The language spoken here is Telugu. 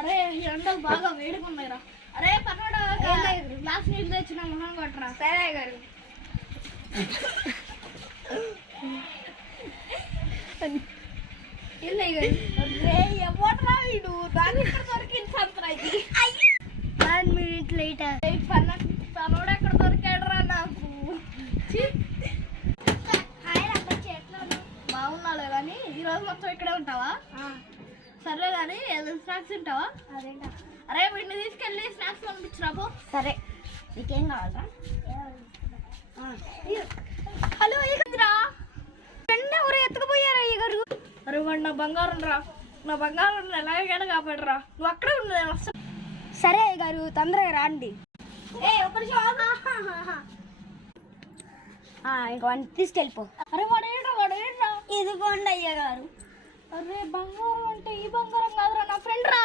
అరే ఈ ఎండలు బాగా వేడిగా ఉన్నాయిరా. అరే పన్నోడా గ్లాస్ నీళ్ళు తెచ్చిన మొహం కొట్టరా. సరే గారు. ఎవట్రా వీడు దాని దొరికింది సంతరాకి. 1 minute later. పన్నోడు ఎక్కడ దొరికాడురా నాకు. బాగున్నాడు కానీ ఈరోజు మొత్తం ఇక్కడే ఉంటావా? సరే కానీ ఏదైనా స్నాక్స్ తింటావా? అదేంటా? అరే వీడిని తీసుకెళ్ళి స్నాక్స్ పంపించిరాపో. సరే నీకేం కావాలా? హలో అయ్యరా, ఫ్రెండ్ ఎవరు ఎత్తుకుపోయారా అయ్యగారు? అరే వాడు నా బంగారం రా, నా బంగారం ఎలాగైనా కాపాడరా. నువ్వు అక్కడే ఉండదు వస్తా. సరే గారు తొందరగా రండి. ఇంక తీసుకెళ్ళిపో. అరే వాడు ఏడ్రా. ఇదిగోండి అయ్య గారు. అరే బంగారం అంటే ఈ బంగారం కాదురా, నా ఫ్రెండ్ రా.